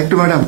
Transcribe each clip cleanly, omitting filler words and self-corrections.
একটু madam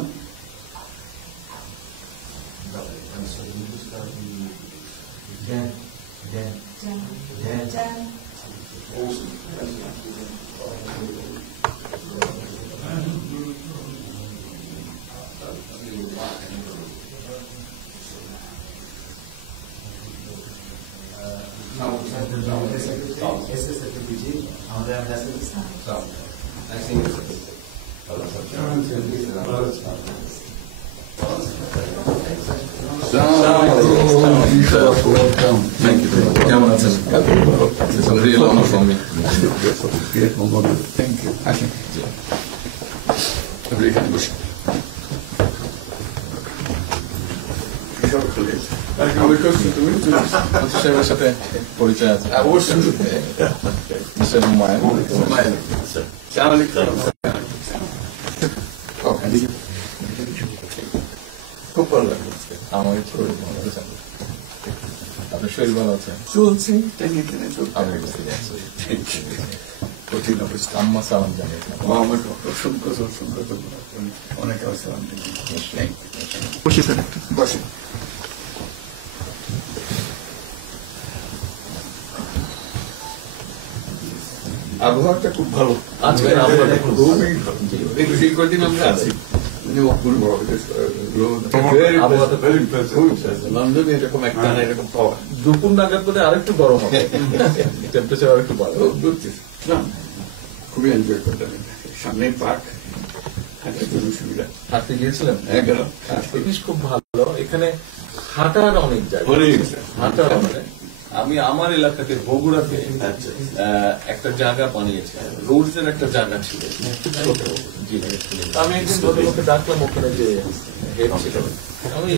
Thank you. It's a real honor for me. Thank you. সাহেবের সাথে পরিচয় আছে অবশ্যই। খুব ভালো লাগলো আমার। আপনার শরীর ভালো আছে? চলছে আম্মা সালাম জানিয়ে অনেক বসে স্যার একটু বসে। আবহাওয়াটা খুব ভালো আজকে কদিন আমরা আছি লন্ডনে এরকম একটা এরকম পাওয়া দুপুর নাগাদ বলে আরেকটু গরম হবে, টেম্পারেচার আরেকটু বাড়ে। খুবই এনজয় করতাম। সামনে পার্ক, হাঁটার জন্য সুবিধা। হাঁটতে গিয়েছিলেন? জিনিস খুব ভালো, এখানে হাঁটার অনেক জায়গা, হাঁটার অনেক। আমি আমার এলাকাতে বগুড়াতে একটা জায়গা বানিয়েছি, রোডসের একটা জায়গা ছিল। আমি একদিন ভদ্রলোককে ডাকলাম, ওখানে যে হেড ছিল, আমি